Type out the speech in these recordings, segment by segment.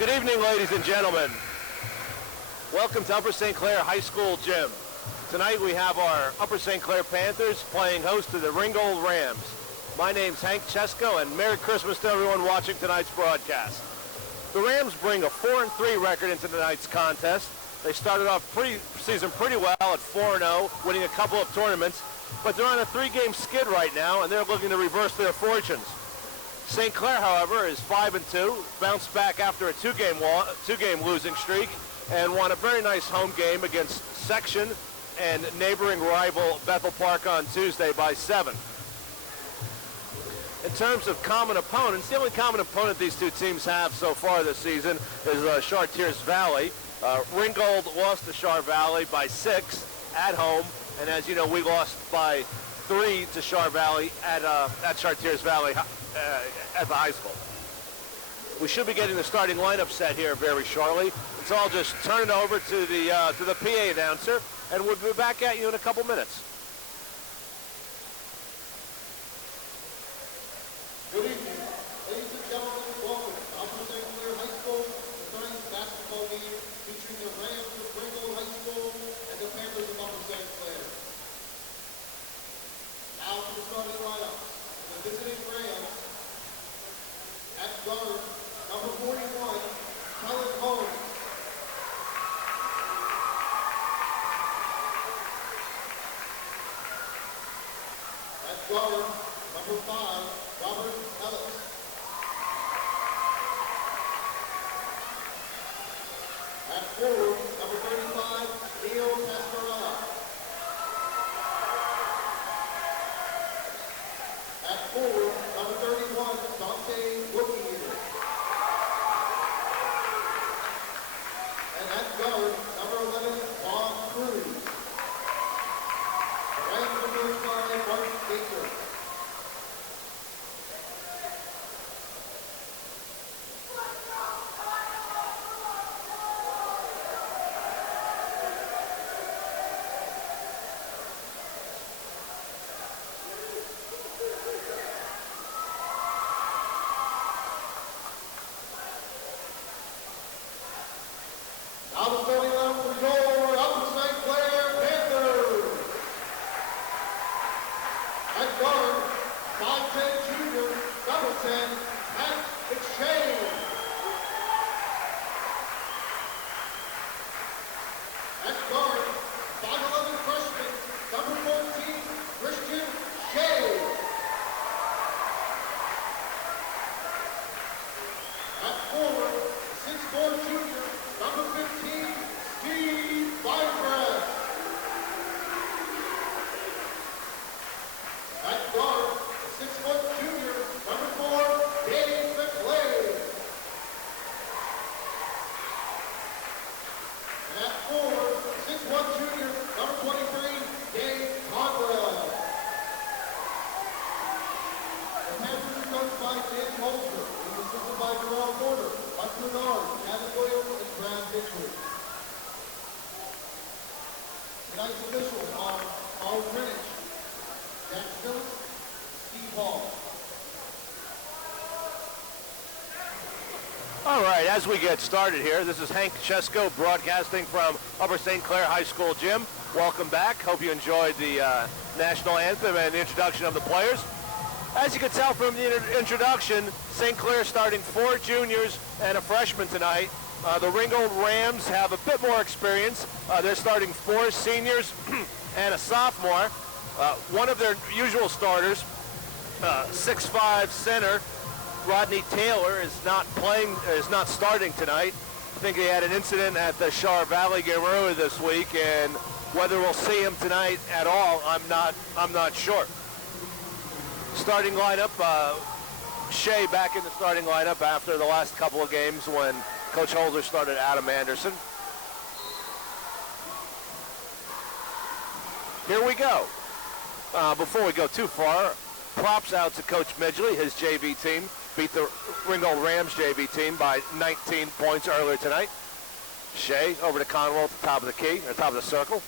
Good evening, ladies and gentlemen. Welcome to Upper St. Clair High School Gym. Tonight we have our Upper St. Clair Panthers playing host to the Ringgold Rams. My name's Hank Chesko, and Merry Christmas to everyone watching tonight's broadcast. The Rams bring a 4-3 record into tonight's contest. They started off season pretty well at 4-0, winning a couple of tournaments, but they're on a 3-game skid right now, and they're looking to reverse their fortunes. St. Clair, however, is 5-2, bounced back after a two-game losing streak, and won a very nice home game against Section and neighboring rival Bethel Park on Tuesday by 7. In terms of common opponents, the only common opponent these two teams have so far this season is Chartiers Valley. Ringgold lost to Char Valley by 6 at home, and as you know, we lost by 3 to Char Valley at Chartiers Valley at the high school. We should be getting the starting lineup set here very shortly. So I'll just turn it over to the PA announcer, and we'll be back at you in a couple minutes. Good evening. Ladies and gentlemen, welcome to Upper St. Clair High School, tonight's basketball game featuring the Rams of Ringgold High School and the Panthers of Upper St. Clair. Now to the starting lineup. The visiting Rams at guard, number 41, Kellen Cohen. At guard, number 5, Robert Ellis. At forward, number 35, Leo Pascarella. At forward, number 31, Dante Woodkeeper. And at guard, number 11, Juan Cruz. Right number 5, Mark Baker. Now the starting lineup for your Upper St. Clair Panthers. At guard, 5'10" junior, number 10, Matt McShane. At guard, 5'11" freshman, number 14, Christian Shea. At forward, 6'4" junior, number 15, Steve Weinbrand. At guard, 6' junior, number 4, Dave McLean. And at forward, 6'1" junior, number 23, Dave Conrad. The Panthers are coached by Dan Holzer, and assisted by Darrell Porter, Mike Bernard, Kevin Williams, and Brad Mitchell. Tonight's officials are Paul Greenwich, Jack Phillips, Steve Hall. All right, as we get started here, this is Hank Chesko broadcasting from Upper St. Clair High School Gym. Welcome back. Hope you enjoyed the national anthem and the introduction of the players. As you can tell from the introduction, St. Clair starting 4 juniors and a freshman tonight. The Ringgold Rams have a bit more experience. They're starting 4 seniors and a sophomore. One of their usual starters, 6'5" center, Rodney Taylor, is not starting tonight. I think he had an incident at the Char Valley game earlier this week, and whether we'll see him tonight at all, I'm not sure. Starting lineup, Shea back in the starting lineup after the last couple of games when Coach Holzer started Adam Anderson. Here we go. Before we go too far, props out to Coach Midgley. His JV team beat the Ringgold Rams JV team by 19 points earlier tonight. Shea over to Conwell at the top of the key, or top of the circle.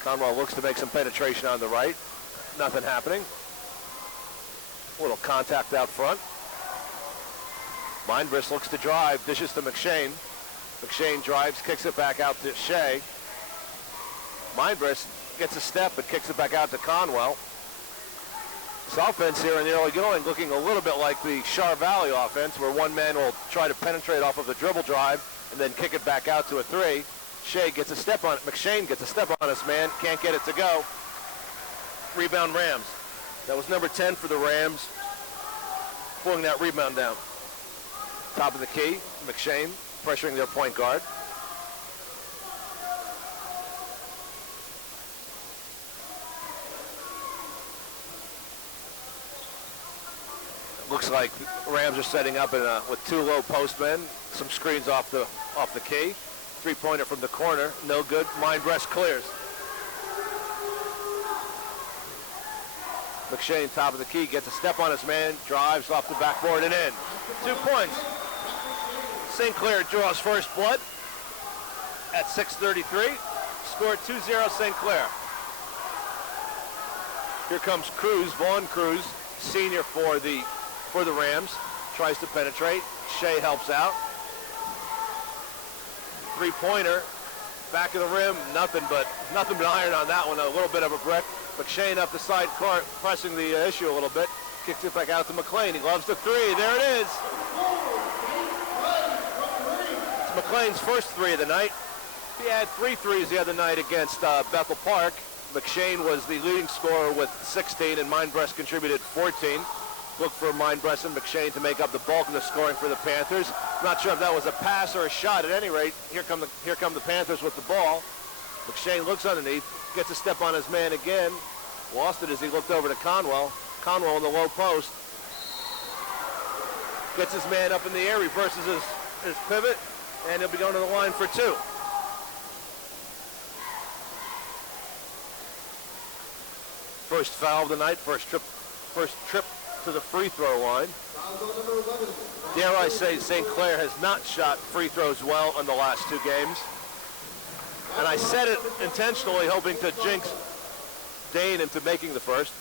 Conwell looks to make some penetration on the right. Nothing happening. A little contact out front. Mindbris looks to drive, dishes to McShane. McShane drives, kicks it back out to Shea. Mindbris gets a step but kicks it back out to Conwell. This offense here in the early going looking a little bit like the Char Valley offense, where one man will try to penetrate off of the dribble drive and then kick it back out to a three. Shea gets a step on it. McShane gets a step on this man. Can't get it to go. Rebound Rams. That was number 10 for the Rams, pulling that rebound down. Top of the key, McShane pressuring their point guard. Looks like Rams are setting up with two low postmen. Some screens off the key. Three-pointer from the corner, no good. Mindbris clears. McShane, top of the key, gets a step on his man, drives off the backboard and in. 2 points. St. Clair draws first blood at 6:33. Score 2-0 St. Clair. Here comes Cruz, Vaughn Cruz, senior for the Rams. Tries to penetrate. Shea helps out. Three-pointer, back of the rim, nothing but iron on that one. A little bit of a brick. McShane up the side court, pressing the issue a little bit. Kicks it back out to McLean. He loves the three. There it is. It's McLean's first three of the night. He had 3 threes the other night against Bethel Park. McShane was the leading scorer with 16, and Mindbris contributed 14. Look for Mindbris and McShane to make up the bulk of the scoring for the Panthers. Not sure if that was a pass or a shot. At any rate, here come the Panthers with the ball. McShane looks underneath, gets a step on his man again. Lost it as he looked over to Conwell. Conwell in the low post. Gets his man up in the air, reverses his pivot, and he'll be going to the line for two. First foul of the night, first trip to the free throw line. Dare I say St. Clair has not shot free throws well in the last 2 games. And I said it intentionally, hoping to jinx Dane into making the first.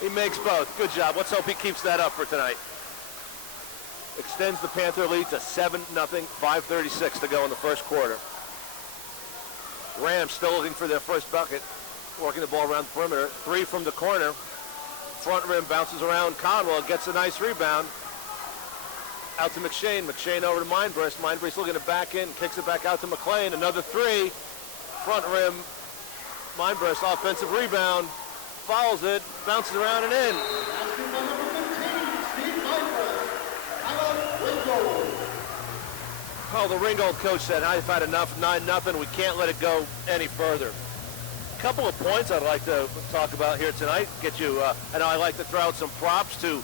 He makes both. Good job. Let's hope he keeps that up for tonight. Extends the Panther lead to 7-0, 5:36 to go in the first quarter. Rams still looking for their first bucket. Working the ball around the perimeter. 3 from the corner. Front rim bounces around. Conwell gets a nice rebound. Out to McShane. McShane over to Mindbris. Mindbris looking to back in. Kicks it back out to McLean. Another 3. Front rim. Mindbris offensive rebound. Follows it. Bounces around and in. Oh, the Ringgold coach said, I've had enough, 9-0. We can't let it go any further. A couple of points I'd like to talk about here tonight. Get you, I know I like to throw out some props to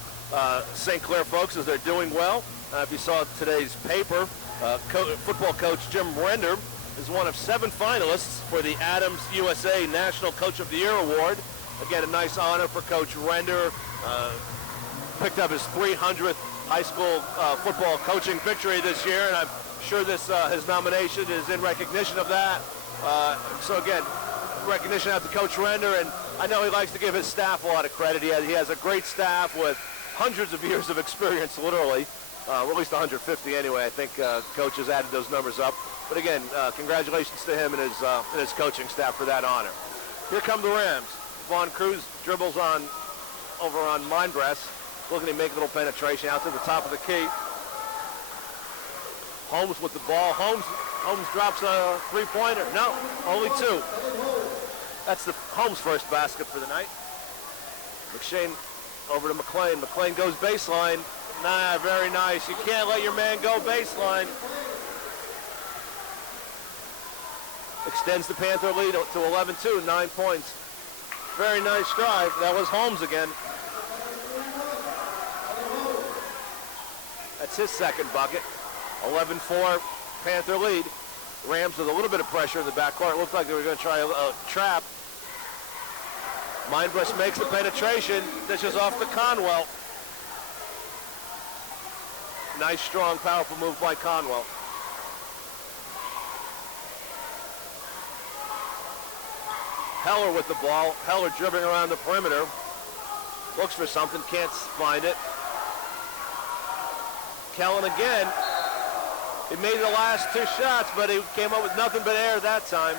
St. Clair folks as they're doing well. If you saw today's paper, football coach Jim Render is one of 7 finalists for the Adams USA National Coach of the Year Award. Again, a nice honor for Coach Render. Picked up his 300th high school football coaching victory this year, and I'm sure his nomination is in recognition of that. So again, recognition out to Coach Render, and I know he likes to give his staff a lot of credit. He has a great staff with hundreds of years of experience, literally. Or at least 150 anyway. I think Coach has added those numbers up. But again, congratulations to him and his coaching staff for that honor. Here come the Rams. Vaughn Cruz dribbles over on Mindbris, looking to make a little penetration out to the top of the key. Holmes with the ball. Holmes drops a 3-pointer. No, only 2. That's the Holmes' first basket for the night. McShane over to McLean. McLean goes baseline. Nah, very nice. You can't let your man go baseline. Extends the Panther lead to 11-2, 9 points. Very nice drive. That was Holmes again. That's his second bucket. 11-4 Panther lead. Rams with a little bit of pressure in the backcourt. It looked like they were going to try a trap. Mindbris makes the penetration. Dishes off to Conwell. Nice, strong, powerful move by Conwell. Heller with the ball. Heller dribbling around the perimeter. Looks for something, can't find it. Kellen again. He made the last 2 shots, but he came up with nothing but air that time.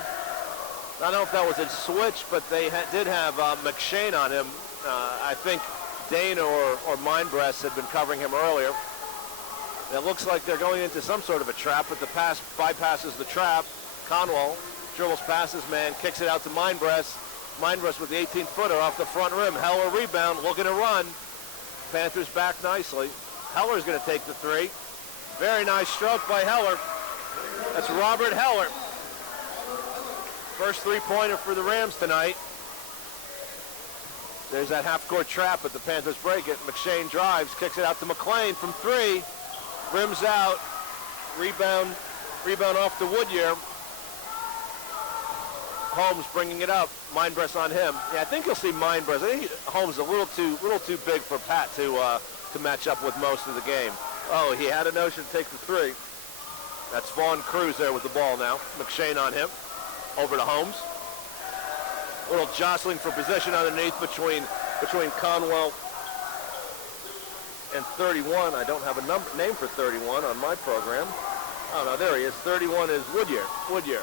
I don't know if that was a switch, but they did have McShane on him. I think Dane or Mindbreast had been covering him earlier. It looks like they're going into some sort of a trap, but the pass bypasses the trap. Conwell dribbles past his man, kicks it out to Mindbreast. Mindbreast with the 18-footer off the front rim. Heller rebound, looking to run. Panthers back nicely. Heller's going to take the 3. Very nice stroke by Heller. That's Robert Heller. First 3-pointer for the Rams tonight. There's that half-court trap, but the Panthers break it. McShane drives, kicks it out to McLean from 3. Rims out. Rebound off to Woodyear. Holmes bringing it up. Mindbreast on him. Yeah, I think you'll see Mindbreast. I think Holmes is a little too big for Pat to match up with most of the game. Oh, he had a notion to take the 3. That's Vaughn Cruz there with the ball now. McShane on him. Over to Holmes. A little jostling for position underneath between Conwell and 31. I don't have a name for 31 on my program. Oh no, there he is. 31 is Woodyear.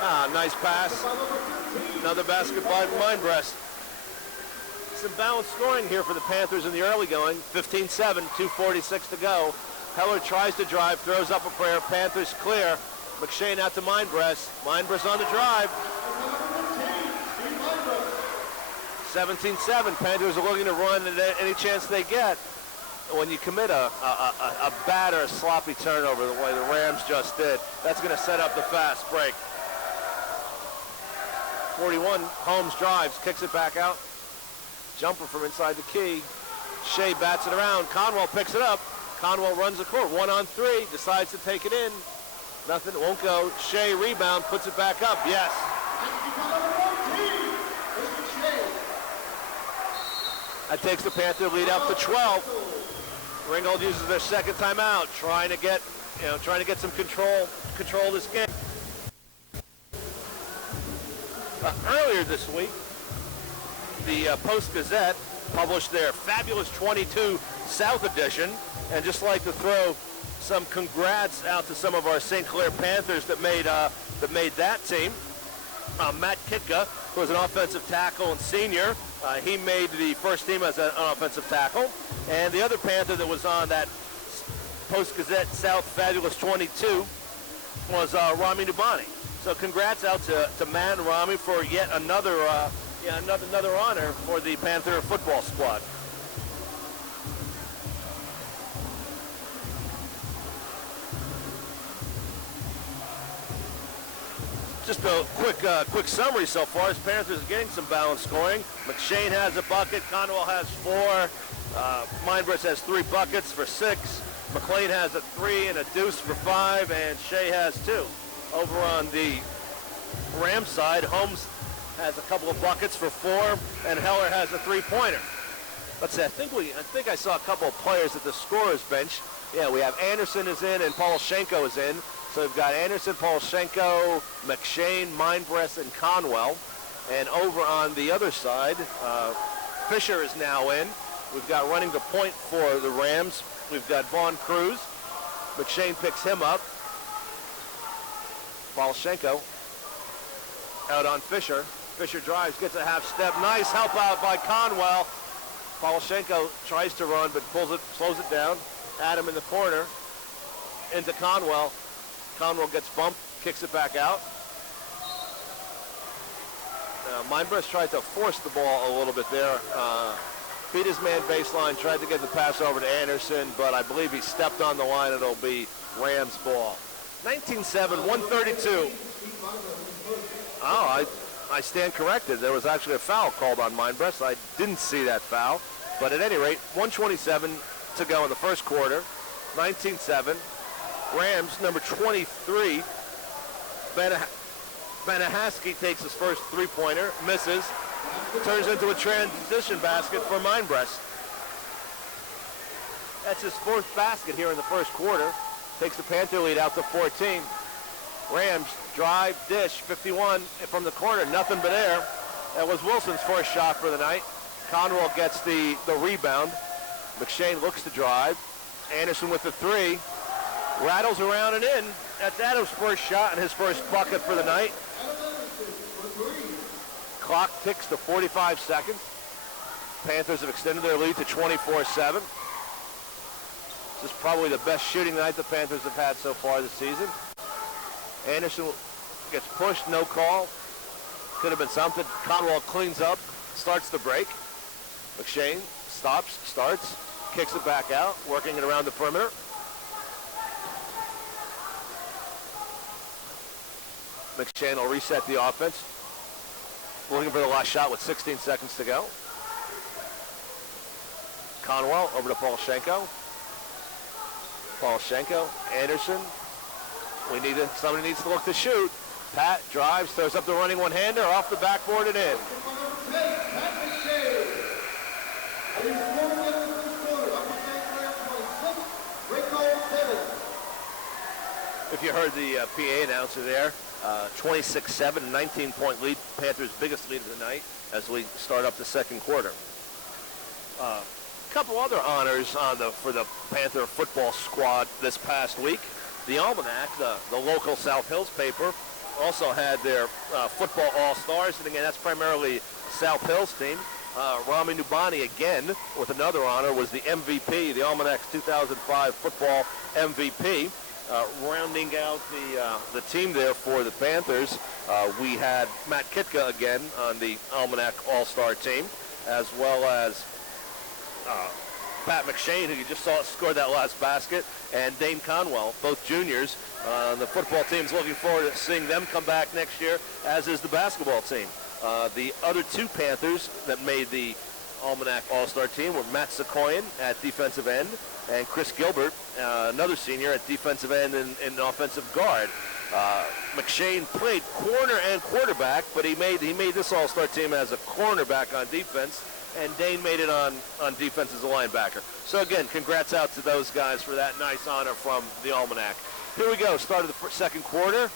Ah, nice pass. Another basket by Mindbreast. Some balanced scoring here for the Panthers in the early going. 15-7, 2:46 to go. Heller tries to drive, throws up a prayer. Panthers clear. McShane out to Mindbreast. Mindbreast on the drive. 17-7. Panthers are looking to run at any chance they get. When you commit a bad or a sloppy turnover the way the Rams just did, that's going to set up the fast break. 41, Holmes drives, kicks it back out. Jumper from inside the key. Shea bats it around. Conwell picks it up. Conwell runs the court. 1-on-3, decides to take it in. Nothing, won't go. Shea rebound, puts it back up. Yes. That takes the Panther lead up to 12. Ringgold uses their second timeout, trying to get some control of this game. Earlier this week, the Post-Gazette published their fabulous 22 South edition, and just like to throw some congrats out to some of our St. Clair Panthers that made that team. Matt Kitka, who was an offensive tackle and senior, he made the first team as an offensive tackle, and the other Panther that was on that Post-Gazette South fabulous 22 was Rami Dubani. So congrats out to Matt and Rami for yet another honor for the Panther football squad. Just a quick summary so far. As Panthers are getting some balanced scoring. McShane has a bucket. Conwell has 4. Mindbreast has 3 buckets for 6. McLean has a 3 and a deuce for 5, and Shea has 2. Over on the Rams side, Holmes has a couple of buckets for 4, and Heller has a 3-pointer. Let's see. I think I saw a couple of players at the scorer's bench. Yeah, we have Anderson is in and Poloshenko is in. So we've got Anderson, Poloshenko, McShane, Mindbreast, and Conwell. And over on the other side, Fisher is now in. We've got running the point for the Rams. We've got Vaughn Cruz. McShane picks him up. Poloshenko out on Fisher. Fisher drives, gets a half step. Nice help out by Conwell. Poloshenko tries to run, but slows it down. Adam in the corner. Into Conwell. Conwell gets bumped, kicks it back out. Mindbreast tried to force the ball a little bit there. Beat his man baseline, tried to get the pass over to Anderson, but I believe he stepped on the line and it'll be Rams ball. 19-7, 132. Oh, I stand corrected. There was actually a foul called on Mindbreast. I didn't see that foul. But at any rate, 1:27 to go in the first quarter. 19-7. Rams, number 23, Benahaski takes his first 3-pointer, misses, turns into a transition basket for Mindbreast. That's his 4th basket here in the first quarter. Takes the Panther lead out to 14. Rams drive, dish, 51 from the corner, nothing but air. That was Wilson's first shot for the night. Conwell gets the rebound. McShane looks to drive. Anderson with the three. Rattles around and in. That's Adams' first shot and his first bucket for the night. Clock ticks to 45 seconds. Panthers have extended their lead to 24-7. This is probably the best shooting night the Panthers have had so far this season. Anderson gets pushed, no call. Could have been something. Conwell cleans up, starts the break. McShane stops, starts, kicks it back out, working it around the perimeter. McShane will reset the offense. Looking for the last shot with 16 seconds to go. Conwell over to Polshenko. Anderson. Somebody needs to look to shoot. Pat drives, throws up the running one-hander, off the backboard and in. If you heard the PA announcer there, 26-7, 19-point lead, Panthers' biggest lead of the night as we start up the second quarter. A couple other honors for the Panther football squad this past week. The Almanac, the local South Hills paper, also had their football all-stars, and again, that's primarily South Hills team. Rami Nubani, again, with another honor, was the MVP, the Almanac's 2005 football MVP. Rounding out the team there for the Panthers, we had Matt Kitka again on the Almanac All-Star team, as well as Pat McShane, who you just saw scored that last basket, and Dane Conwell, both juniors. The football team's looking forward to seeing them come back next year, as is the basketball team. The other two Panthers that made the Almanac All-Star team were Matt Sequoian at defensive end and Chris Gilbert, another senior, at defensive end and offensive guard. McShane played corner and quarterback, but he made this All-Star team as a cornerback on defense, and Dane made it on defense as a linebacker. So again, congrats out to those guys for that nice honor from the Almanac. Here we go, start of the second quarter.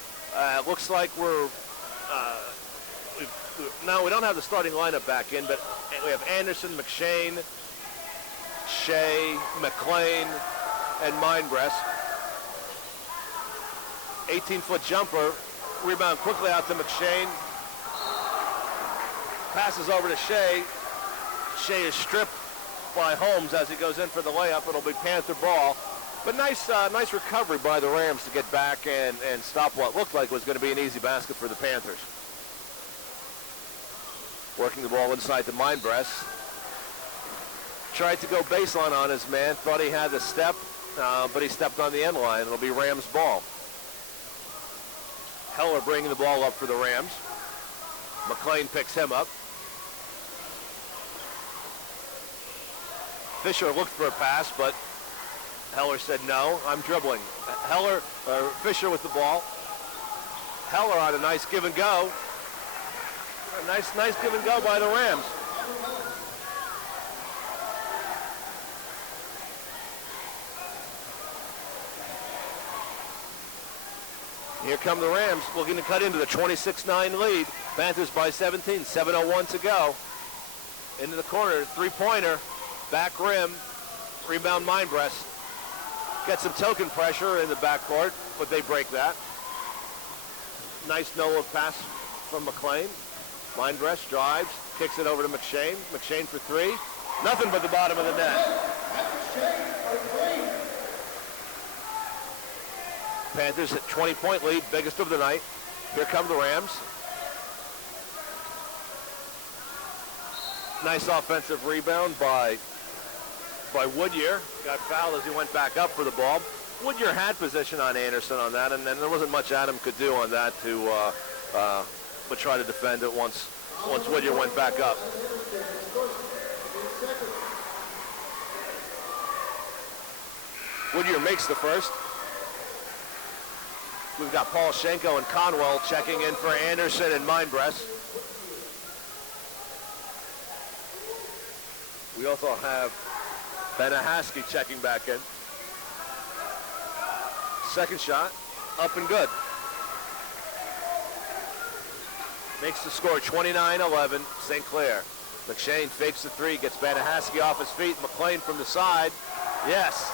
Looks like we don't have the starting lineup back in, but we have Anderson, McShane, Shea, McLean, and Mindbreast. 18-foot jumper, rebound quickly out to McShane. Passes over to Shea. Shea is stripped by Holmes as he goes in for the layup. It'll be Panther ball. But nice recovery by the Rams to get back and stop what looked like was going to be an easy basket for the Panthers. Working the ball inside to Mindbreast. Tried to go baseline on his man. Thought he had the step, but he stepped on the end line. It'll be Rams ball. Heller bringing the ball up for the Rams. McLean picks him up. Fisher looked for a pass, but Heller said no. I'm dribbling. Fisher with the ball. Heller on a nice give and go. A nice give and go by the Rams. Here come the Rams looking to cut into the 26-9 lead. Panthers by 17, 7:01 to go. Into the corner, three-pointer, back rim, rebound Mindbreast. Get some token pressure in the backcourt, but they break that. Nice no-look pass from McLean. Mindbreast drives, kicks it over to McShane. McShane for three. Nothing but the bottom of the net. Panthers at 20-point lead, biggest of the night. Here come the Rams. Nice offensive rebound by Woodyear. Got fouled as he went back up for the ball. Woodyear had position on Anderson on that, and then there wasn't much Adam could do on that but try to defend it once Woodyear went back up. Woodyear makes the first. We've got Polshenko and Conwell checking in for Anderson and Mindbreast. We also have Benahaski checking back in. Second shot, up and good. Makes the score 29-11, St. Clair. McShane fakes the three, gets Banahaski off his feet. McLean from the side. Yes.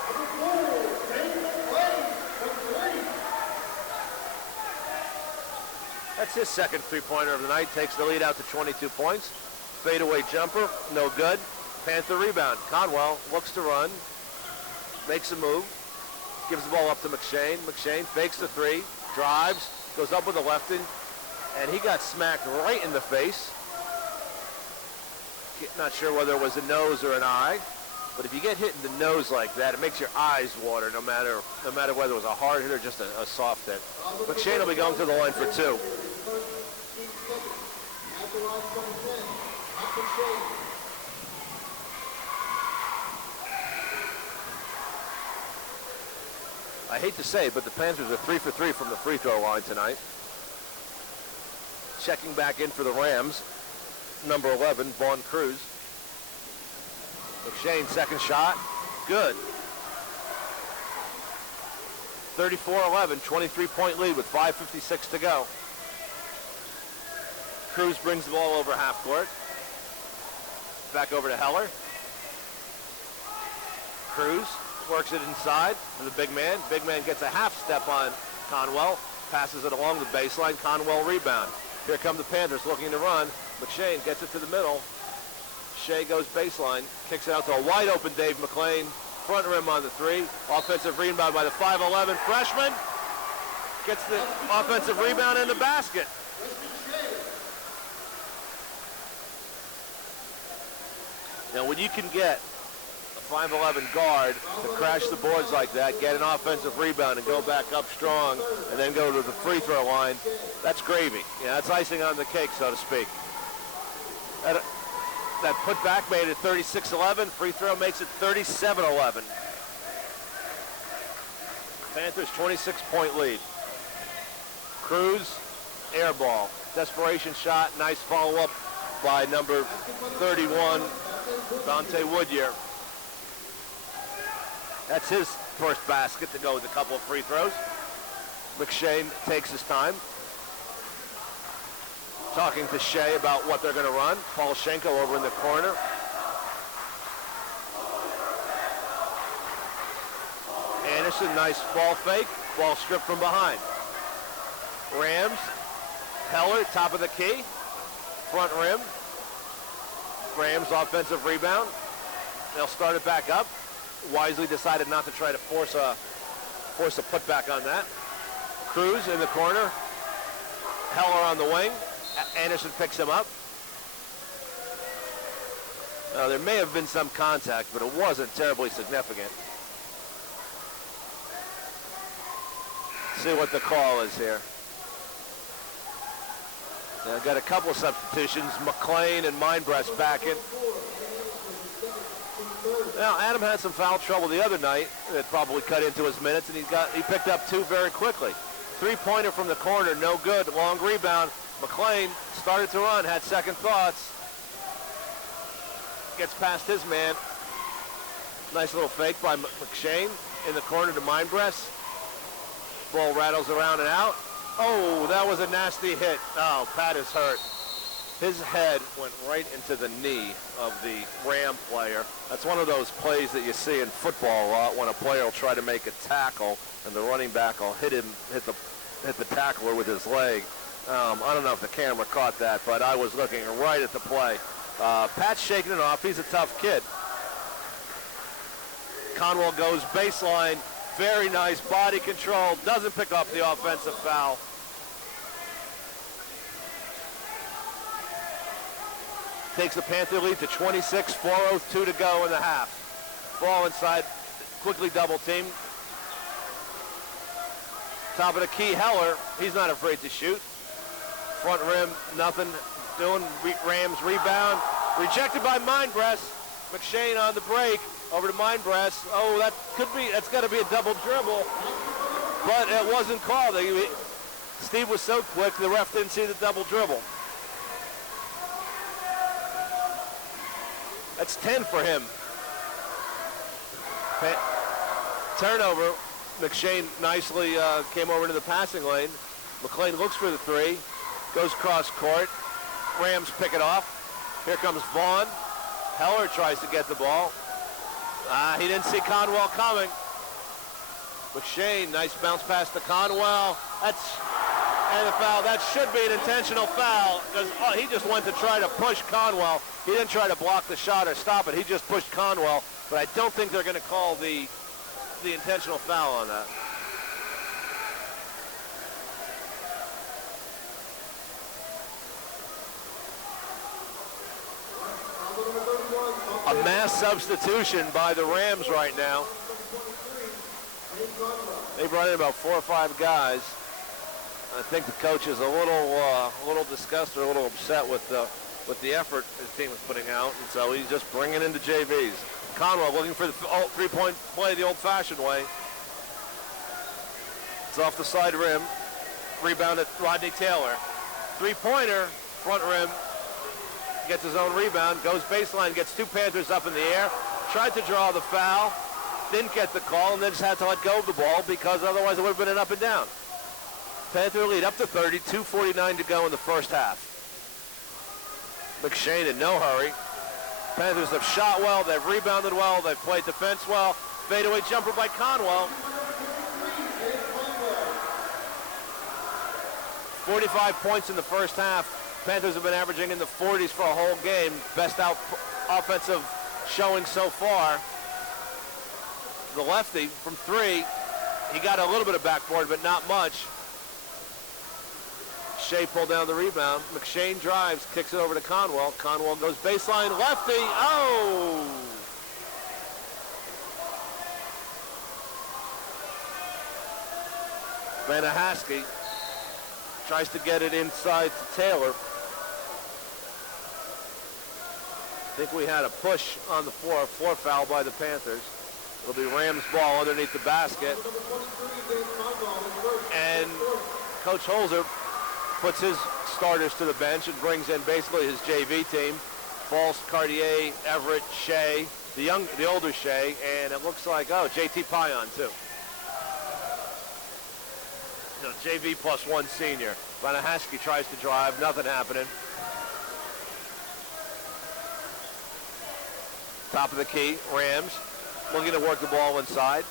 That's his second three-pointer of the night. Takes the lead out to 22 points. Fadeaway jumper, no good. Panther rebound. Conwell looks to run. Makes a move. Gives the ball up to McShane. McShane fakes the three. Drives. Goes up with a lefty. And he got smacked right in the face. Not sure whether it was a nose or an eye. But if you get hit in the nose like that, it makes your eyes water no matter whether it was a hard hit or just a soft hit. McShane will be going to the line for two. I hate to say it, but the Panthers are 3 for 3 from the free throw line tonight. Checking back in for the Rams, number 11, Vaughn Cruz. McShane, second shot, good. 34-11, 23-point lead with 5:56 to go. Cruz brings the ball over half court. Back over to Heller. Cruz works it inside to the big man. Big man gets a half step on Conwell. Passes it along the baseline. Conwell rebound. Here come the Panthers looking to run. McShane gets it to the middle. Shea goes baseline. Kicks it out to a wide open Dave McLean. Front rim on the three. Offensive rebound by the 5'11 freshman. Gets the offensive rebound in the basket. Now when you can get a 5'11 guard to crash the boards like that, get an offensive rebound and go back up strong and then go to the free throw line, that's gravy. Yeah, that's icing on the cake, so to speak. That putback made it 36-11. Free throw makes it 37-11. Panthers 26-point lead. Cruz, air ball. Desperation shot. Nice follow-up by number 31, Dante Woodyear. That's his first basket to go with a couple of free throws. McShane takes his time. Talking to Shea about what they're going to run. Paul Schenko over in the corner. Anderson, nice ball fake. Ball stripped from behind. Rams, Heller, top of the key. Front rim. Rams offensive rebound. They'll start it back up. Wisely decided not to try to force a putback on that. Cruz in the corner. Heller on the wing. Anderson picks him up. There may have been some contact, but it wasn't terribly significant. See what the call is here. I've got a couple of substitutions. McLean and Mindbreast back in. Now, Adam had some foul trouble the other night that probably cut into his minutes, and he picked up two very quickly. Three-pointer from the corner, no good. Long rebound. McLean started to run, had second thoughts. Gets past his man. Nice little fake by McShane in the corner to Mindbreast. Ball rattles around and out. Oh, that was a nasty hit. Oh, Pat is hurt. His head went right into the knee of the Ram player. That's one of those plays that you see in football a lot when a player will try to make a tackle and the running back will hit the tackler with his leg. I don't know if the camera caught that, but I was looking right at the play. Pat's shaking it off. He's a tough kid. Conwell goes baseline. Very nice body control. Doesn't pick up the offensive foul. Takes the Panther lead to 26, 4:02 to go in the half. Ball inside, quickly double team. Top of the key, Heller. He's not afraid to shoot. Front rim, nothing doing. Rams rebound. Rejected by Mindbreast. McShane on the break. Over to Mindbreast. Oh, that's got to be a double dribble. But it wasn't called. Steve was so quick, the ref didn't see the double dribble. That's 10 for him. Turnover. McShane nicely came over to the passing lane. McLean looks for the three. Goes cross court. Rams pick it off. Here comes Vaughn. Heller tries to get the ball. He didn't see Conwell coming. McShane, nice bounce pass to Conwell. And a foul. That should be an intentional foul because he just went to try to push Conwell. He didn't try to block the shot or stop it. He just pushed Conwell. But I don't think they're going to call the intentional foul on that. A mass substitution by the Rams right now. They brought in about 4 or 5 guys. I think the coach is a little disgusted, or a little upset with the effort his team is putting out, and so he's just bringing in the JVs. Conwell looking for the three-point play the old-fashioned way. It's off the side rim. Rebound at Rodney Taylor. Three-pointer, front rim. Gets his own rebound, goes baseline, gets 2 Panthers up in the air. Tried to draw the foul, didn't get the call, and then just had to let go of the ball because otherwise it would have been an up and down. Panther lead up to 30, 2:49 to go in the first half. McShane in no hurry. Panthers have shot well, they've rebounded well, they've played defense well. Fadeaway jumper by Conwell. 45 points in the first half. Panthers have been averaging in the 40s for a whole game. Best offensive showing so far. The lefty from 3, he got a little bit of backboard, but not much. Shea pulled down the rebound. McShane drives, kicks it over to Conwell. Conwell goes baseline, lefty. Oh! Vanahaski tries to get it inside to Taylor. I think we had a push on the floor, a floor foul by the Panthers. It'll be Rams ball underneath the basket. And Coach Holzer puts his starters to the bench and brings in basically his JV team. False, Cartier, Everett, Shea, the older Shea, and it looks like, JT Payan too. JV plus 1 senior. Vanahaski tries to drive, nothing happening. Top of the key, Rams looking to work the ball inside.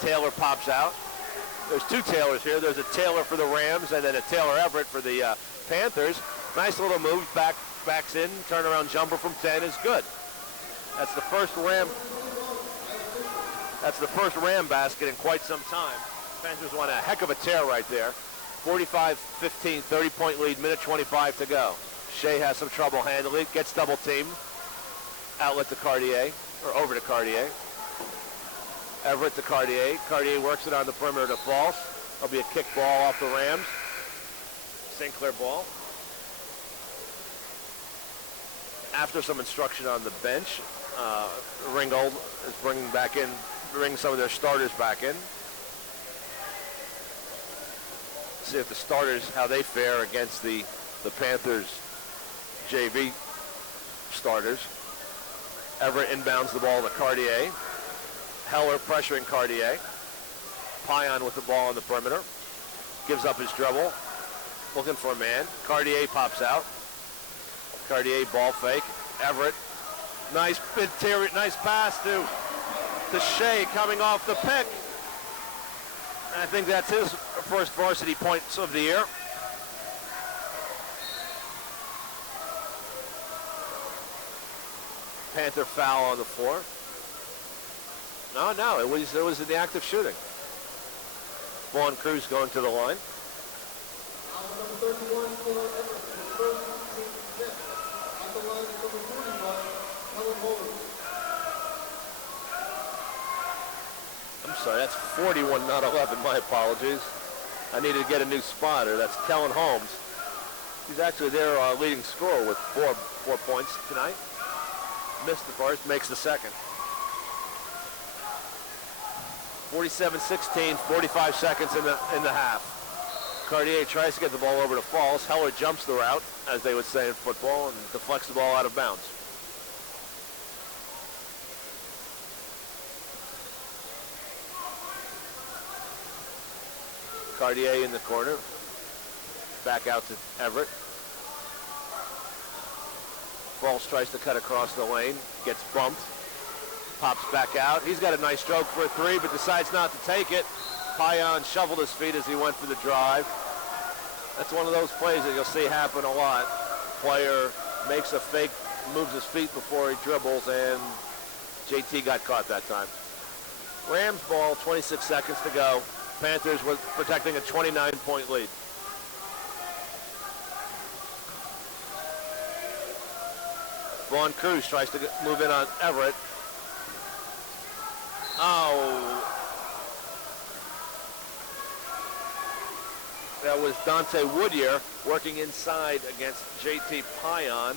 Taylor pops out. There's 2 Taylors here. There's a Taylor for the Rams and then a Taylor Everett for the Panthers. Nice little move, backs in, turnaround jumper from 10 is good. That's the first Ram basket in quite some time. Panthers won a heck of a tear right there. 45-15, 30-point lead, minute 25 to go. Shea has some trouble handling it, gets double teamed. Outlet to Cartier, or over to Cartier. Everett to Cartier. Cartier works it on the perimeter to false. There'll be a kick ball off the Rams. St. Clair ball. After some instruction on the bench, Ringgold is bringing some of their starters back in. See if the starters, how they fare against the Panthers JV starters. Everett inbounds the ball to Cartier. Heller pressuring Cartier. Payan with the ball on the perimeter. Gives up his dribble. Looking for a man. Cartier pops out. Cartier ball fake. Everett. Nice pass to Shea coming off the pick. I think that's his first varsity points of the year. Panther foul on the floor. No, it was in the act of shooting. Vaughn Cruz going to the line. Number 31 for Everett. First team fifth. At the line is number 41, Helen Holder. I'm sorry, that's 41, not 11. My apologies. I needed to get a new spotter. That's Kellen Holmes. He's actually their leading scorer with four points tonight. Missed the first, makes the second. 47-16, 45 seconds in the half. Cartier tries to get the ball over to Falls. Heller jumps the route, as they would say in football, and deflects the ball out of bounds. Cartier in the corner. Back out to Everett. Falls tries to cut across the lane, gets bumped, pops back out. He's got a nice stroke for a three, but decides not to take it. Payan shoveled his feet as he went for the drive. That's one of those plays that you'll see happen a lot. Player makes a fake, moves his feet before he dribbles, and JT got caught that time. Rams ball, 26 seconds to go. Panthers were protecting a 29-point lead. Vaughn Cruz tries to move in on Everett. Oh. That was Dante Woodyear working inside against JT Payan.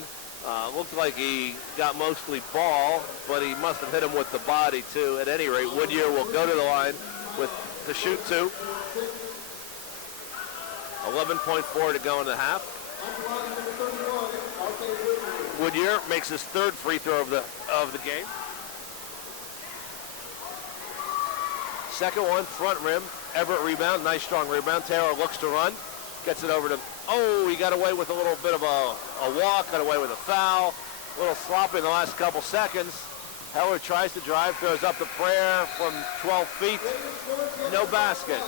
Looked like he got mostly ball, but he must have hit him with the body too. At any rate, Woodyear will go to the line with to shoot two. 11.4 to go in the half. Woodyear makes his third free throw of the game. Second one, front rim. Everett rebound, nice strong rebound. Taylor looks to run, gets it over to, he got away with a little bit of a walk, got away with a foul. A little sloppy in the last couple seconds. Heller tries to drive, throws up the prayer from 12 feet. No basket.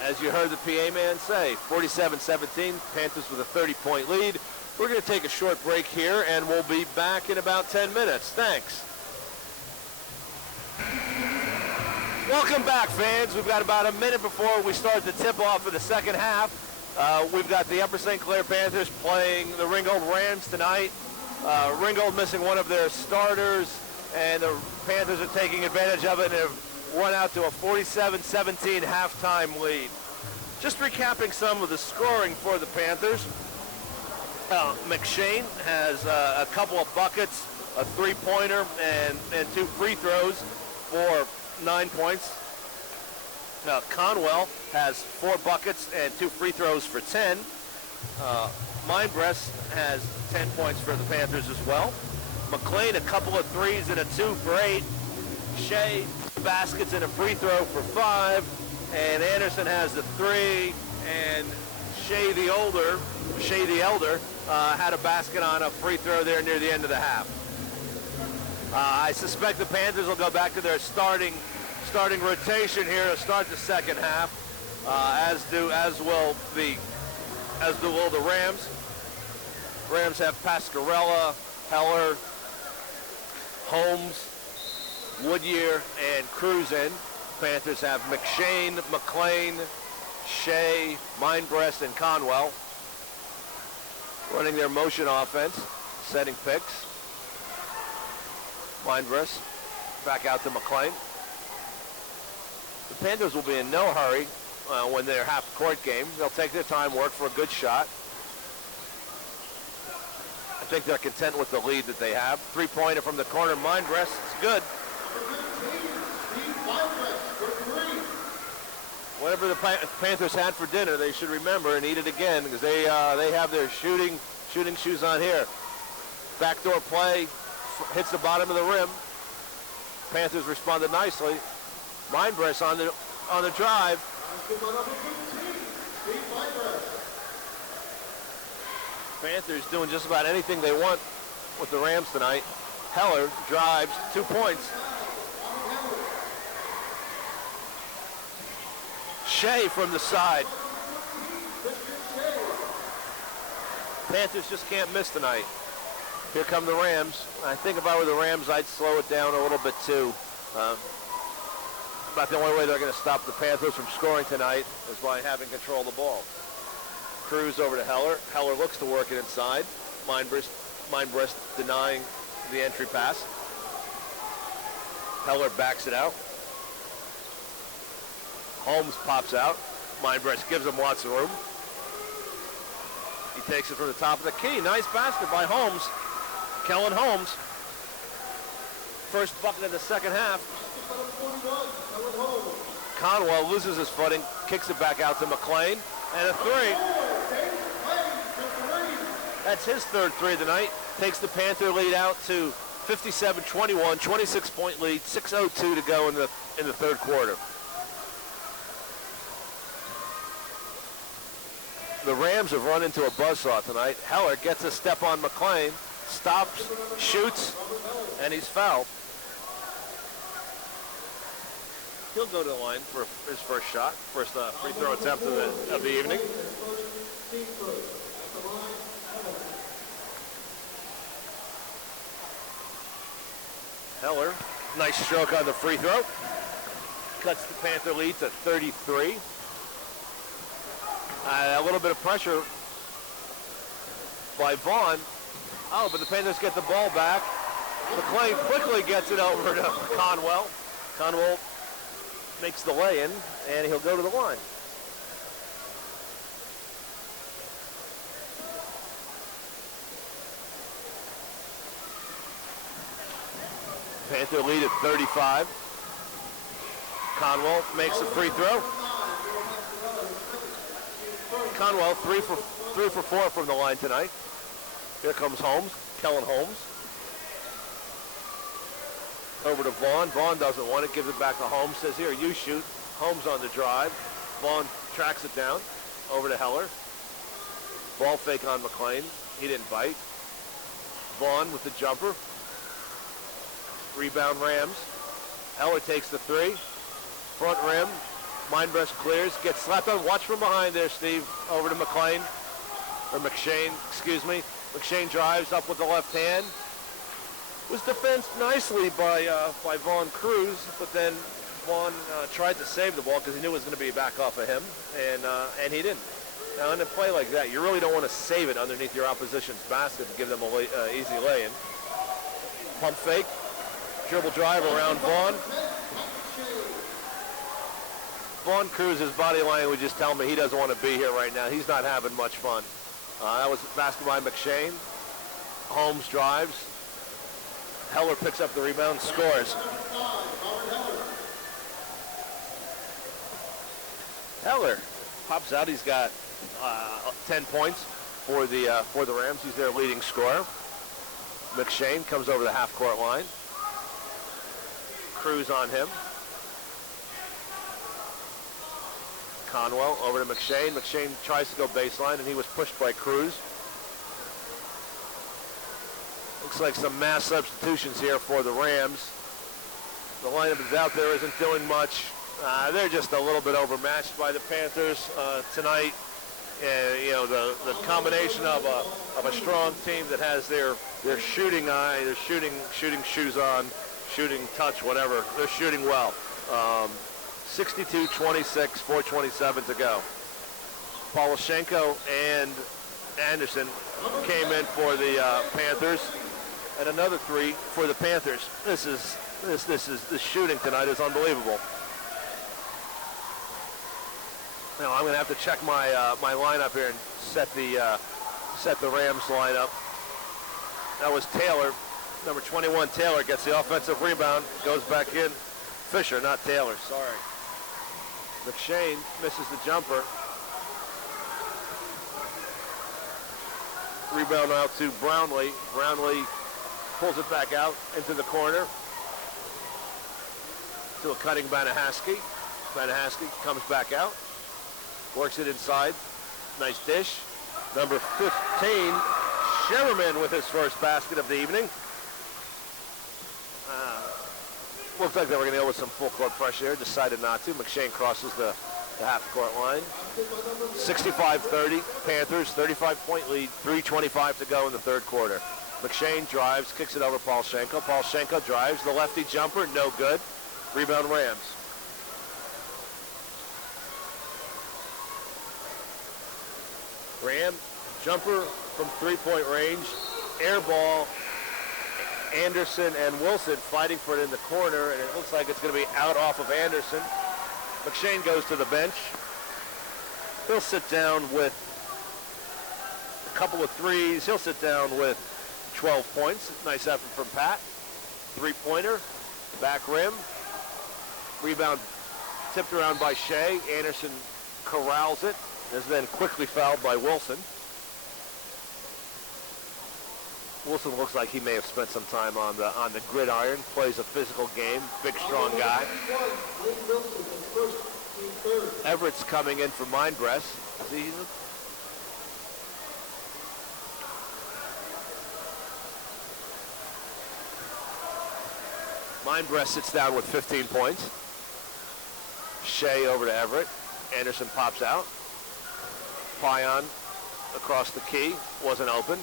As you heard the PA man say, 47-17, Panthers with a 30-point lead. We're going to take a short break here, and we'll be back in about 10 minutes. Thanks. Welcome back, fans. We've got about a minute before we start the tip-off of the second half. We've got the Upper St. Clair Panthers playing the Ringgold Rams tonight. Ringgold missing one of their starters, and the Panthers are taking advantage of it and have run out to a 47-17 halftime lead. Just recapping some of the scoring for the Panthers. McShane has a couple of buckets, a three-pointer, and two free throws for 9 points. Conwell has 4 buckets and 2 free throws for 10. Mindbrest has 10 points for the Panthers as well. McLean a couple of threes and a 2 for 8. Shea baskets and a free throw for 5. And Anderson has the 3. And Shea the Elder had a basket on a free throw there near the end of the half. I suspect the Panthers will go back to their starting rotation here to start the second half, as will the Rams. Rams have Pascarella, Heller, Holmes, Woodyear, and Cruz in. Panthers have McShane, McLean, Shea, Mindbrest, and Conwell running their motion offense, setting picks. Mindbrest back out to McLean. The Panthers will be in no hurry when they're half-court game. They'll take their time, work for a good shot. I think they're content with the lead that they have. Three-pointer from the corner, Mindbrest, it's good. Whatever the Panthers had for dinner, they should remember and eat it again, because they have their shooting shoes on here. Backdoor play, hits the bottom of the rim. Panthers responded nicely. Mindbrest on the drive. Panthers doing just about anything they want with the Rams tonight. Heller drives, 2 points. Shea from the side. Panthers just can't miss tonight. Here come the Rams. I think if I were the Rams, I'd slow it down a little bit too. About the only way they're going to stop the Panthers from scoring tonight is by having control of the ball. Cruz over to Heller. Heller looks to work it inside. Mindbrest denying the entry pass. Heller backs it out. Holmes pops out. Mindbrest gives him lots of room. He takes it from the top of the key. Nice basket by Holmes. Kellen Holmes. First bucket of the second half. Conwell loses his footing, kicks it back out to McLean, and a 3. That's his third 3 of the night. Takes the Panther lead out to 57-21, 26-point lead, 6:02 to go in the third quarter. the Rams have run into a buzzsaw tonight. Heller gets a step on McLean, stops, shoots, and he's fouled. He'll go to the line for his first shot, first free throw attempt of the evening. Heller, nice stroke on the free throw. Cuts the Panther lead to 33. A little bit of pressure by Vaughn. Oh, but the Panthers get the ball back. McLean quickly gets it over to Conwell. Conwell makes the lay-in, and he'll go to the line. Panther lead at 35. Conwell makes a free throw. Conwell 3 for 4 from the line tonight. Here comes Holmes, Kellen Holmes. Over to Vaughn. Vaughn doesn't want it, gives it back to Holmes. Says, here, you shoot. Holmes on the drive. Vaughn tracks it down. Over to Heller. Ball fake on McLean. He didn't bite. Vaughn with the jumper. Rebound Rams. Heller takes the three. Front rim. Mindbreast clears. Gets slapped on. Watch from behind there, Steve. Over to McLean. Or McShane, excuse me. McShane drives up with the left hand. Was defensed nicely by Vaughn Cruz, but then Vaughn tried to save the ball because he knew it was going to be back off of him, and he didn't. Now, in a play like that, you really don't want to save it underneath your opposition's basket and give them an easy lay-in. Pump fake. Dribble drive around Vaughn. Vaughn Cruz's body language is telling me he doesn't want to be here right now. He's not having much fun. That was basket by McShane. Holmes drives. Heller picks up the rebound, scores. Heller pops out. He's got 10 points for the Rams. He's their leading scorer. McShane comes over the half-court line. Cruz on him. Conwell over to McShane. McShane tries to go baseline, and he was pushed by Cruz. Looks like some mass substitutions here for the Rams. The lineup is out there, isn't doing much. They're just a little bit overmatched by the Panthers tonight. You know, the combination of a strong team that has their shooting eye, their shooting shoes on, shooting touch, whatever. They're shooting well. 62-26, 4:27 to go. Polashenko and Anderson came in for the Panthers, and another three for the Panthers. This shooting tonight is unbelievable. Now I'm going to have to check my my lineup here and set the Rams lineup. That was Taylor, number 21. Taylor gets the offensive rebound, goes back in. Fisher, not Taylor. Sorry. McShane misses the jumper. Rebound out to Brownlee. Brownlee pulls it back out into the corner to a cutting Banahaski. Banahaski comes back out, works it inside. Nice dish. Number 15, Sherman with his first basket of the evening. Looked like they were going to go with some full court pressure, decided not to. McShane crosses the half-court line. 65-30, Panthers, 35-point lead, 3:25 to go in the third quarter. McShane drives, kicks it over Polashenko. Polashenko drives, the lefty jumper, no good. Rebound Rams. Ram, jumper from three-point range, air ball. Anderson and Wilson fighting for it in the corner, and it looks like it's going to be out off of Anderson. McShane goes to the bench. He'll sit down with a couple of threes. He'll sit down with 12 points. Nice effort from Pat. Three-pointer, back rim. Rebound tipped around by Shea. Anderson corrals it, is then quickly fouled by Wilson. Wilson looks like he may have spent some time on the gridiron. Plays a physical game. Big, strong guy. Everett's coming in for Mindbreast. Mindbreast sits down with 15 points. Shea over to Everett. Anderson pops out. Pion across the key. Wasn't open.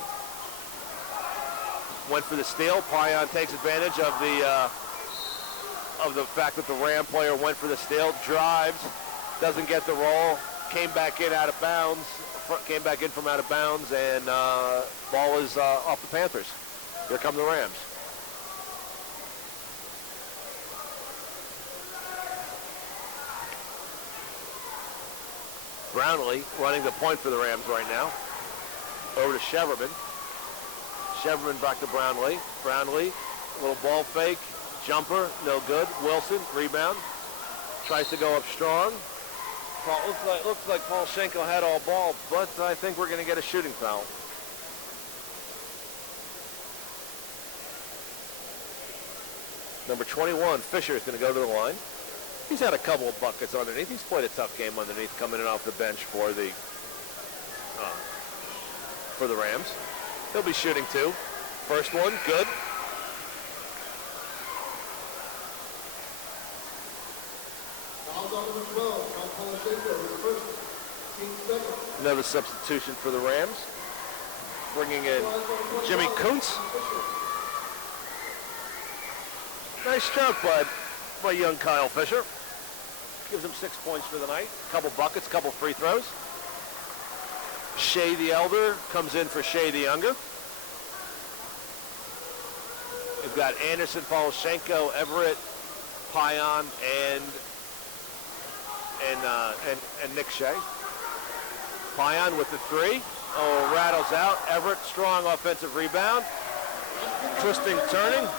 Went for the steal. Pion takes advantage of the fact that the Ram player went for the steal. Drives. Doesn't get the roll. Came back in out of bounds. Came back in from out of bounds, and ball is off the Panthers. Here come the Rams. Brownlee running the point for the Rams right now. Over to Sheverman. Sheverman back to Brownlee. Brownlee, little ball fake. Jumper, no good. Wilson, rebound. Tries to go up strong. Looks like Paul Schenkel had all ball, but I think we're going to get a shooting foul. Number 21, Fisher, is going to go to the line. He's had a couple of buckets underneath. He's played a tough game underneath, coming in off the bench for the Rams. He'll be shooting two. First one, good. Another substitution for the Rams. Bringing in Jimmy Kuntz. Nice stroke by young Kyle Fisher. Gives him 6 points for the night. Couple buckets, couple free throws. Shea the elder comes in for Shea the younger. We've got Anderson, Poloshenko, Everett, Pion, and Nick Shea. Pion with the three. Oh, rattles out. Everett, strong offensive rebound. Twisting, turning.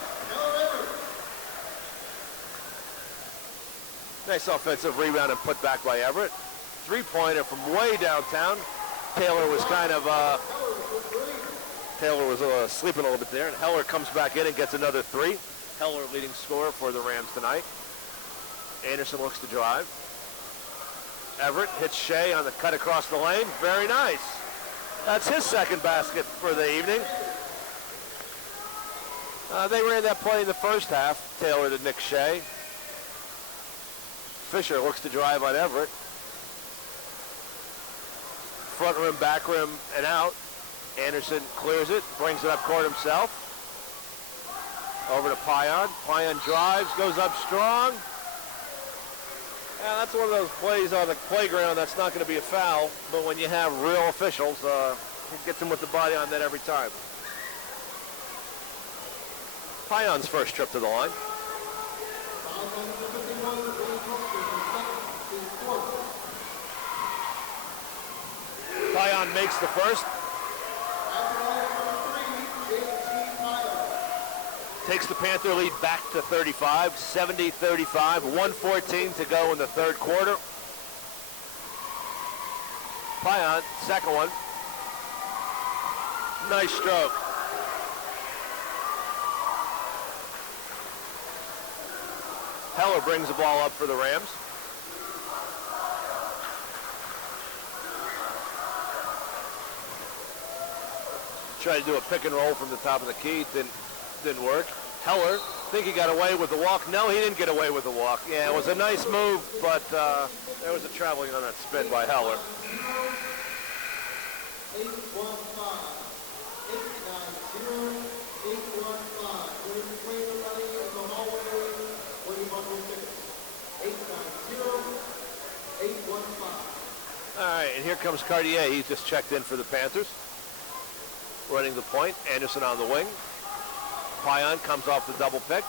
Nice offensive rebound and put back by Everett. Three-pointer from way downtown. Taylor was sleeping a little bit there, and Heller comes back in and gets another three. Heller leading scorer for the Rams tonight. Anderson looks to drive. Everett hits Shea on the cut across the lane. Very nice. That's his second basket for the evening. They ran that play in the first half. Taylor to Nick Shea. Fisher looks to drive on Everett. Front rim, back rim, and out. Anderson clears it, brings it up court himself. Over to Pion. Pion drives, goes up strong. That's one of those plays on the playground that's not going to be a foul, but when you have real officials, he gets him with the body on net every time. Pion's first trip to the line. Pion makes the first. Takes the Panther lead back to 35, 70-35, 1:14 to go in the third quarter. Pion, second one. Nice stroke. Heller brings the ball up for the Rams. Tried to do a pick and roll from the top of the key. Didn't work. Heller, think he got away with the walk. No, he didn't get away with the walk. Yeah, it was a nice move, but there was a traveling on that spin by Heller. All right, and here comes Cartier. He's just checked in for the Panthers. Running the point. Anderson on the wing. Pion comes off the double pick.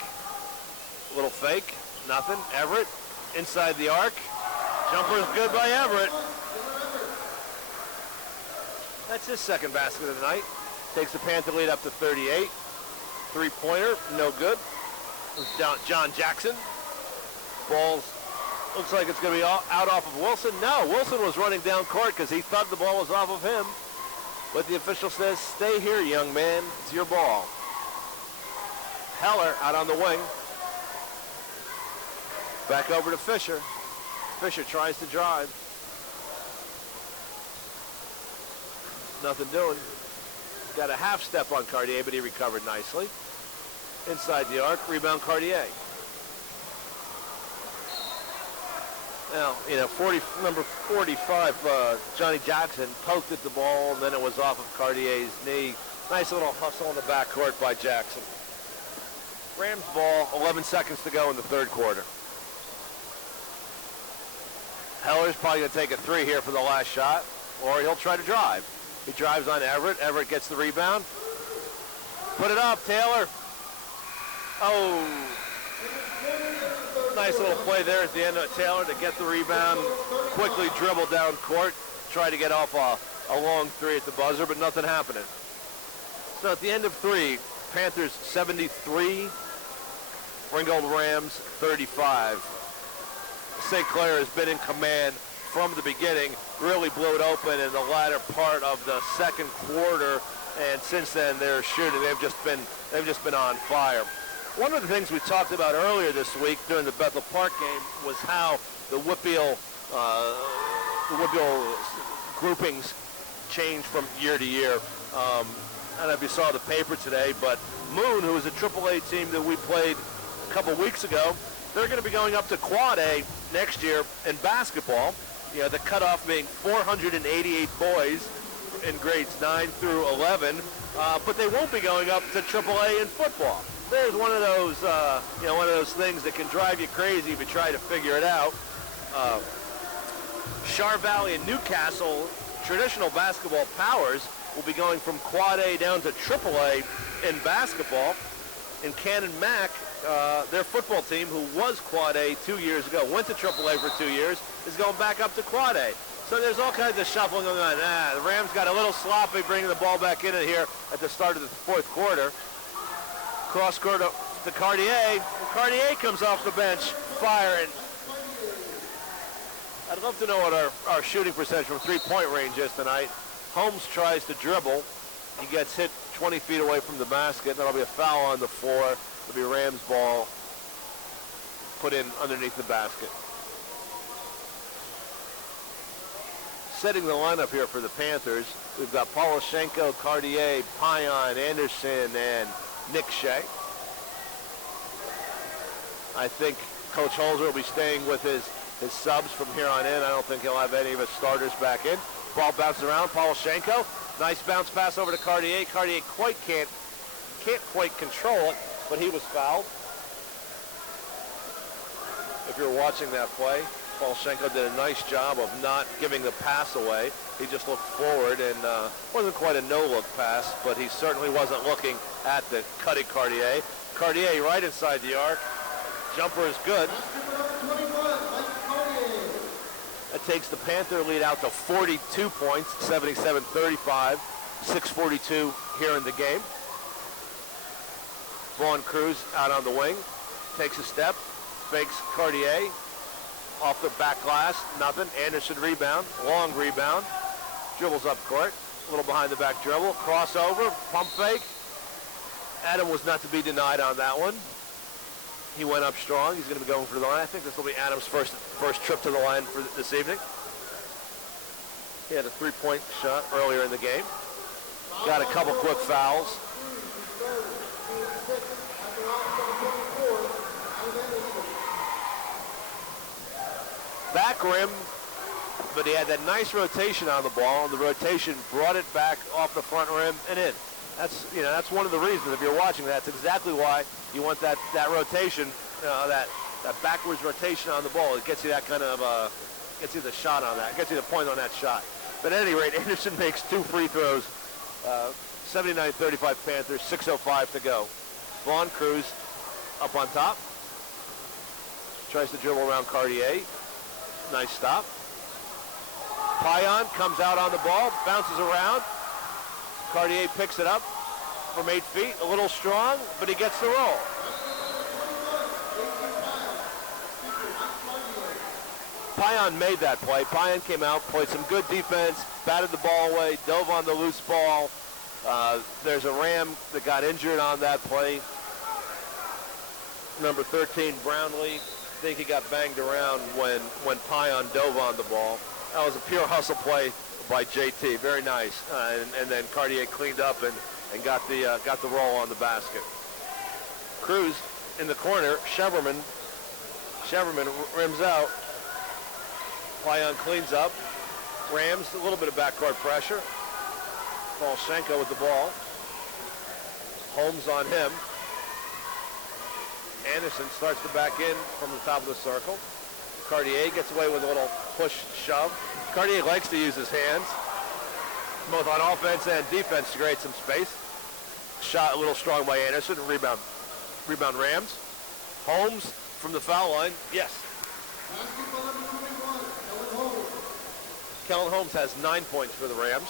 Little fake. Nothing. Everett inside the arc. Jumper is good by Everett. That's his second basket of the night. Takes the Panther lead up to 38. Three-pointer. No good. John Jackson. Ball's looks like it's going to be out off of Wilson. No, Wilson was running down court because he thought the ball was off of him. But the official says, stay here, young man. It's your ball. Heller out on the wing. Back over to Fisher. Fisher tries to drive. Nothing doing. Got a half step on Cartier, but he recovered nicely. Inside the arc, rebound Cartier. Well, number 45, Johnny Jackson poked at the ball, and then it was off of Cartier's knee. Nice little hustle in the backcourt by Jackson. Rams ball, 11 seconds to go in the third quarter. Heller's probably going to take a three here for the last shot, or he'll try to drive. He drives on Everett. Everett gets the rebound. Put it up, Taylor. Oh. Nice little play there at the end of Taylor to get the rebound, quickly dribble down court, try to get off a long three at the buzzer, but nothing happening. So at the end of three, Panthers 73, Ringgold Rams 35. St. Clair has been in command from the beginning, really blew it open in the latter part of the second quarter, and since then they're shooting. They've just been on fire. One of the things we talked about earlier this week during the Bethel Park game was how the Whitfield groupings change from year to year. I don't know if you saw the paper today, but Moon, who was a AAA team that we played a couple weeks ago, they're going to be going up to Quad A next year in basketball. The cutoff being 488 boys in grades 9 through 11, but they won't be going up to AAA in football. There's one of those, one of those things that can drive you crazy if you try to figure it out. Char Valley and Newcastle, traditional basketball powers, will be going from Quad A down to AAA in basketball. And Cannon Mac, their football team, who was Quad A 2 years ago, went to AAA for 2 years, is going back up to Quad A. So there's all kinds of shuffling going on. The Rams got a little sloppy bringing the ball back in here at the start of the fourth quarter. Cross court to Cartier. Cartier comes off the bench, firing. I'd love to know what our shooting percentage from three-point range is tonight. Holmes tries to dribble. He gets hit 20 feet away from the basket. That'll be a foul on the floor. It'll be Rams ball put in underneath the basket. Setting the lineup here for the Panthers, we've got Poloshenko, Cartier, Payan, Anderson, and Nick Shea. I think Coach Holzer will be staying with his subs from here on in. I don't think he'll have any of his starters back in. Ball bounces around, Poloshenko. Nice bounce pass over to Cartier. Cartier can't quite control it, but he was fouled. If you're watching that play, Poloshenko did a nice job of not giving the pass away. He just looked forward and wasn't quite a no-look pass, but he certainly wasn't looking at the cutting Cartier. Cartier right inside the arc. Jumper is good. That takes the Panther lead out to 42 points, 77-35, 6:42 here in the game. Vaughn Cruz out on the wing, takes a step, fakes Cartier. Off the back glass, nothing. Anderson rebound, long rebound. Dribbles up court, a little behind the back dribble. Crossover, pump fake. Adam was not to be denied on that one. He went up strong. He's going to be going for the line. I think this will be Adam's first trip to the line for this evening. He had a three-point shot earlier in the game. Got a couple quick fouls. Back rim, but he had that nice rotation on the ball, and the rotation brought it back off the front rim and in. That's one of the reasons, if you're watching, that's exactly why you want that rotation, that backwards rotation on the ball. It gets you that kind of, gets you the shot on that, gets you the point on that shot. But at any rate, Anderson makes two free throws, 79-35 Panthers, 6:05 to go. Vaughn Cruz up on top, tries to dribble around Cartier. Nice stop. Payan comes out on the ball, bounces around. Cartier picks it up from 8 feet, a little strong, but he gets the roll. Payan made that play. Payan came out, played some good defense, batted the ball away, dove on the loose ball. There's a Ram that got injured on that play. Number 13, Brownlee. I think he got banged around when Payan dove on the ball. That was a pure hustle play by JT. Very nice. And then Cartier cleaned up and got the roll on the basket. Cruz in the corner. Sheverman rims out. Pion cleans up. Rams, a little bit of backcourt pressure. Polshenko with the ball. Holmes on him. Anderson starts to back in from the top of the circle. Cartier gets away with a little push shove. Cartier likes to use his hands, both on offense and defense, to create some space. Shot a little strong by Anderson. Rebound Rams. Holmes from the foul line. Yes. Kellen Holmes has 9 points for the Rams.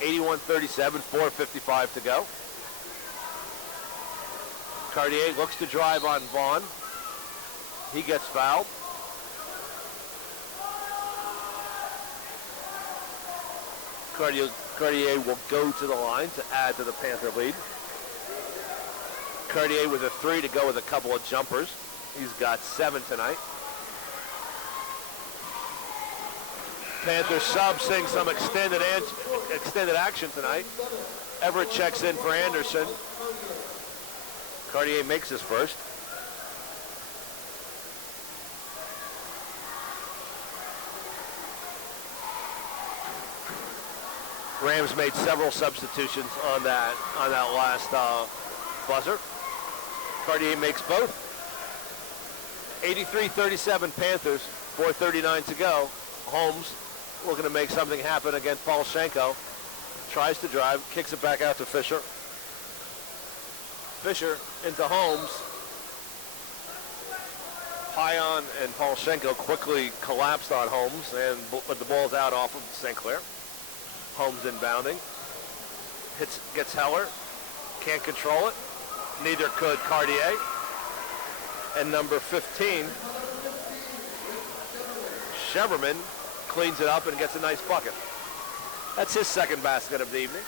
81-37, 4:55 to go. Cartier looks to drive on Vaughn. He gets fouled. Cartier will go to the line to add to the Panther lead. Cartier with a 3 to go with a couple of jumpers. He's got 7 tonight. Panthers sub seeing some extended action tonight. Everett checks in for Anderson. Cartier makes his first. Rams made several substitutions on that last buzzer. Cartier makes both. 83-37 Panthers, 4:39 to go. Holmes looking to make something happen against Polshenko. Tries to drive, kicks it back out to Fisher. Fisher into Holmes. Pion and Polshenko quickly collapsed on Holmes, but the ball's out off of St. Clair. Holmes inbounding. Gets Heller. Can't control it. Neither could Cartier. And number 15, Sheverman, cleans it up and gets a nice bucket. That's his second basket of the evening.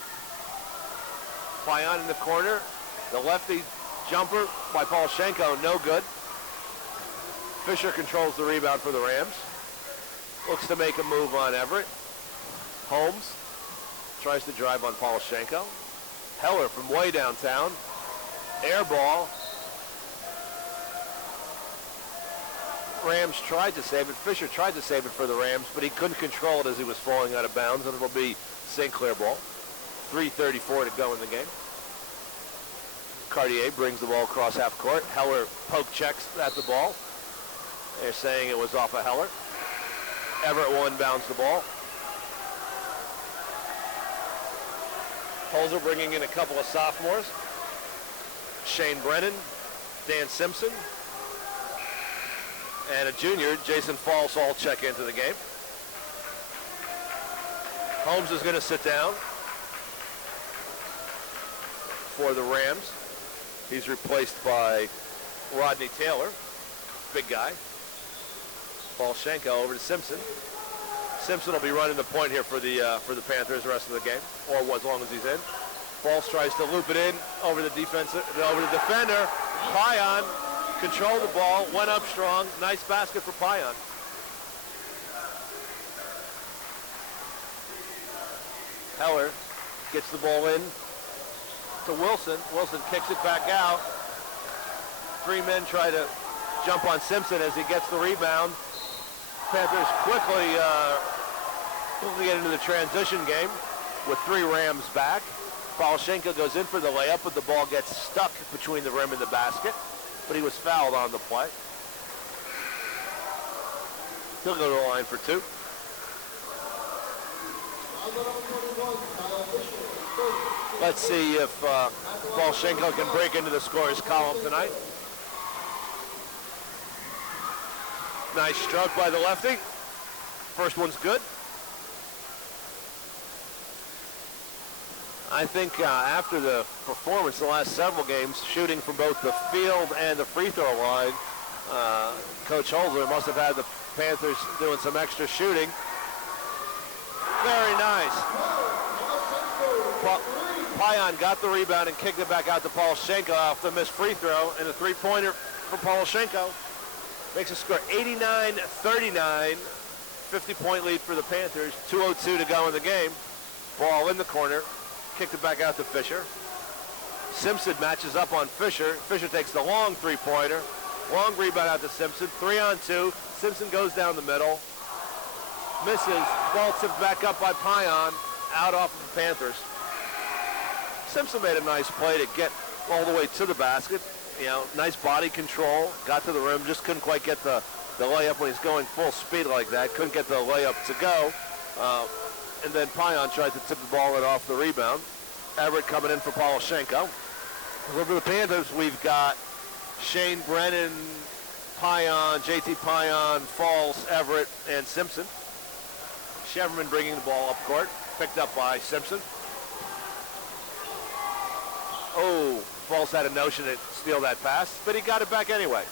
Pion in the corner. The lefty jumper by Polshenko, no good. Fisher controls the rebound for the Rams. Looks to make a move on Everett. Holmes tries to drive on Polshenko. Heller from way downtown. Air ball. Rams tried to save it. Fisher tried to save it for the Rams, but he couldn't control it as he was falling out of bounds, and it'll be St. Clair ball. 3:34 to go in the game. Cartier brings the ball across half court. Heller poke checks at the ball. They're saying it was off of Heller. Everett will inbounds the ball. Holzer bringing in a couple of sophomores. Shane Brennan, Dan Simpson, and a junior, Jason Falls, all check into the game. Holmes is going to sit down for the Rams. He's replaced by Rodney Taylor, big guy. Polshenko over to Simpson. Simpson will be running the point here for the Panthers the rest of the game, or as long as he's in. Falls tries to loop it in over the defender. Pion controlled the ball, went up strong. Nice basket for Pion. Heller gets the ball in to Wilson. Wilson kicks it back out. Three men try to jump on Simpson as he gets the rebound. Panthers quickly get into the transition game with three Rams back. Polshenko goes in for the layup, but the ball gets stuck between the rim and the basket. But he was fouled on the play. He'll go to the line for two. Let's see if Polshenko can break into the scorer's column tonight. Nice stroke by the lefty. First one's good. I think after the performance the last several games, shooting from both the field and the free throw line, Coach Holzer must have had the Panthers doing some extra shooting. Very nice. Pion got the rebound and kicked it back out to Polshenko off the missed free throw, and a three-pointer for Polshenko makes a score 89-39, 50-point lead for the Panthers, 2:02 to go in the game. Ball in the corner, kicked it back out to Fisher. Simpson matches up on Fisher. Fisher takes the long three-pointer. Long rebound out to Simpson, 3-on-2. Simpson goes down the middle. misses. Ball tipped back up by Pion, out off of the Panthers. Simpson made a nice play to get all the way to the basket. You know, nice body control, got to the rim, just couldn't quite get the layup when he's going full speed like that. Couldn't get the layup to go. And then Pion tried to tip the ball in off the rebound. Everett coming in for Poloshenko. Over the Panthers, we've got Shane Brennan, Pion, JT Pion, Falls, Everett, and Simpson. Sheverman bringing the ball up court, picked up by Simpson. Oh, Falls had a notion to steal that pass, but he got it back anyway.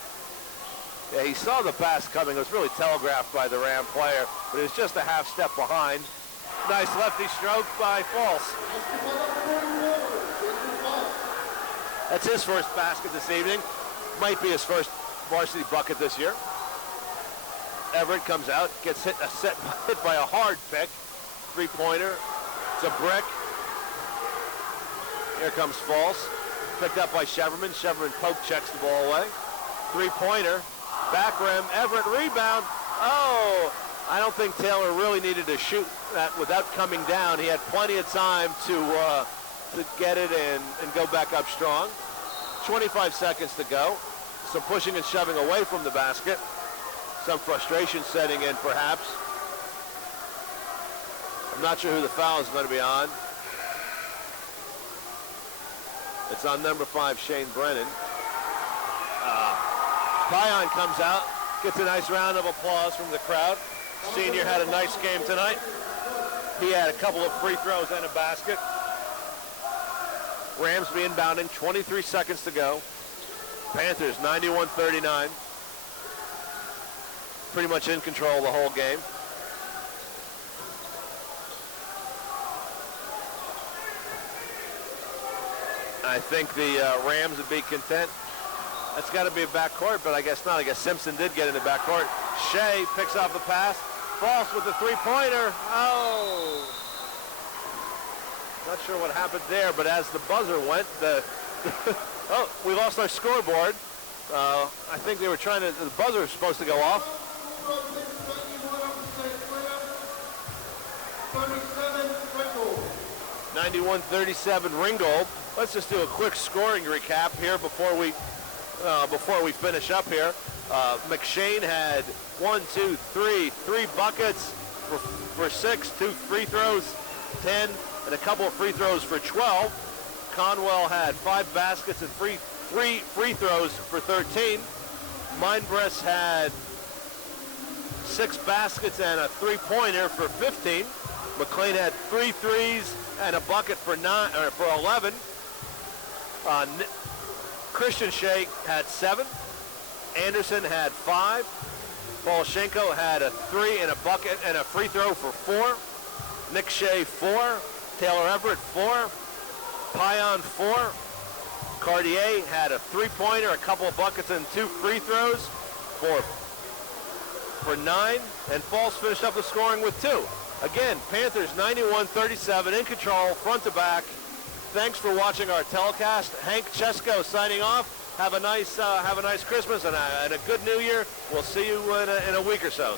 Yeah, he saw the pass coming. It was really telegraphed by the Ram player, but it was just a half step behind. Nice lefty stroke by Falls. That's his first basket this evening. Might be his first varsity bucket this year. Everett comes out, gets hit by a hard pick. Three-pointer. It's a brick. Here comes Falls. Picked up by Sheverman. Sheverman poke checks the ball away. Three-pointer. Back rim. Everett rebound. Oh, I don't think Taylor really needed to shoot that without coming down. He had plenty of time to get it and go back up strong. 25 seconds to go. Some pushing and shoving away from the basket. Some frustration setting in, perhaps. I'm not sure who the foul is going to be on. It's on number 5, Shane Brennan. Pion comes out, gets a nice round of applause from the crowd. Senior had a nice game tonight. He had a couple of free throws and a basket. Rams be inbounding, 23 seconds to go. Panthers 91-39. Pretty much in control the whole game. I think the Rams would be content. That's got to be a backcourt, but I guess not. I guess Simpson did get in the backcourt. Shea picks off the pass. Falls with the three-pointer. Oh! Not sure what happened there, but as the buzzer went, oh, we lost our scoreboard. I think they were trying to, the buzzer was supposed to go off. 91-37 Ringgold. Let's just do a quick scoring recap here before we finish up here. McShane had 3 buckets for 6, 2 free throws, 10, and a couple of free throws for 12. Conwell had 5 baskets and 3 free throws for 13. Mindbress had 6 baskets and a 3-pointer for 15. McLean had 3 threes and a bucket for 11. Christian Shea had 7. Anderson had 5. Poloshenko had a 3 and a bucket and a free throw for 4. Nick Shea 4. Taylor Everett 4. Pion 4. Cartier had a 3-pointer, a couple of buckets and 2 free throws for 9. And Falls finished up the scoring with 2. Again, Panthers 91-37 in control, front to back. Thanks for watching our telecast. Hank Chesko signing off. Have a nice Christmas and a good New Year. We'll see you in a week or so.